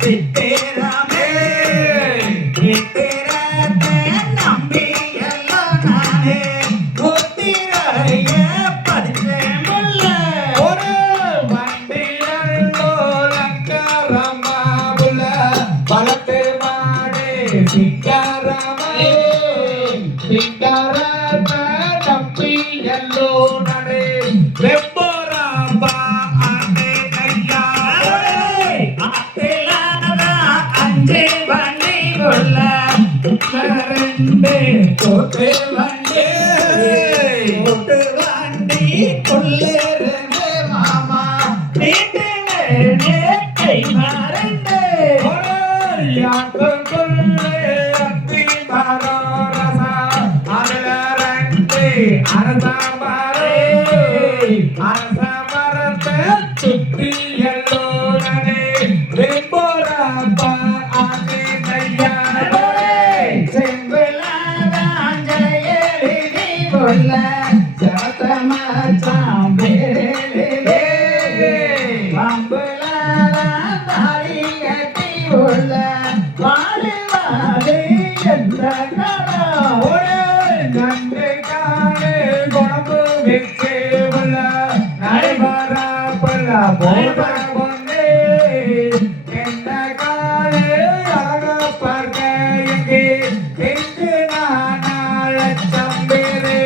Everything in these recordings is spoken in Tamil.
சித்திரமே சித்திரத்தை நம்பி எல்லாம் நானே முத்திரைய படிச்சேன் ஒரு வண்டியல்லோலக்கரமாபுல பலத்து மாடே சிங்கரமே சிங்கரத்தை நம்பி எல்லோ நடே வெப்போராபா அண்ணே கையா அஞ்சு வண்டி கொள்ள கோட்டு வண்டி கோட்டு வண்டி கொள்ளே மாமா வீட்டிலே கை மறந்து யாக்குள்ளே அத்தி மரோரசா அதுல ரெண்டு அரச மரத்தை சுற்றி எல்லோ நடே வெப்போராபா அண்ணே கையா நன்றி காணே குழம்பு வச்சு நடைபெறப்பல போட கொண்டே என்ன காலே அழக பார்க்க எங்கே எங்கு நான் லட்சம் பேரே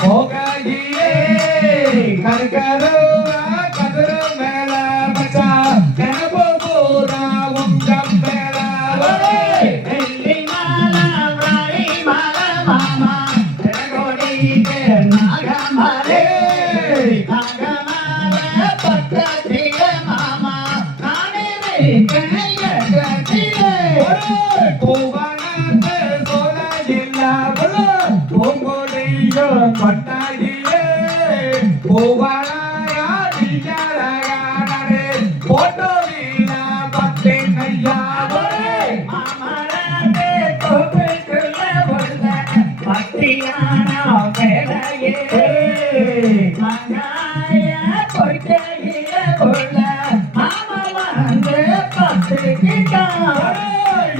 போகையே கருக்கருவா கதிர மேல பச்சா கனவு பூரா உங்கம் மேல பூவனத்து சோழ இல்லா பூங்கொடியோ கொண்டாடியே பூவனாயா நீங்களானே போட்டோவில பத்தே கையா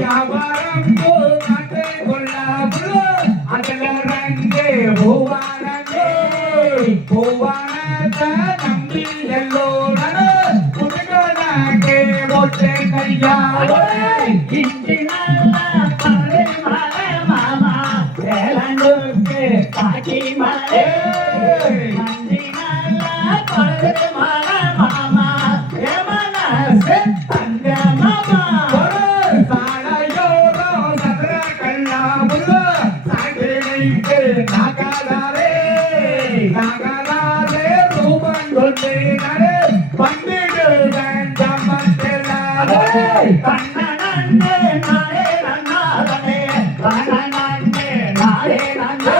யாவரம் நாட்டை கொள்ள அதுல ரெண்டு பூவானே பூவானத்தை நம்பி எல்லோ புதுகணக்கே போட்டே கையா காக்கி மலை மாமா தங்க மாமா நகராலே ரூபன் கொண்டே நடு பண்டிடு வேண்டாம் கண்ணனே நாளே நன்னாதனே கண்ணனே நாளே நன்னா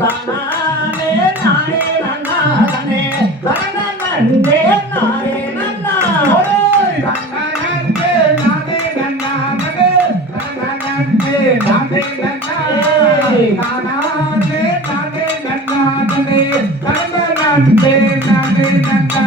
கண்ணனே நாளே நன்னாதனே கண்ணனே நாளே நன்னா கண்ணனே நானே நன்னா கண்ணனே நானே நன்னா நானே நானே நன்னா கண்ணனே நானே நன்னா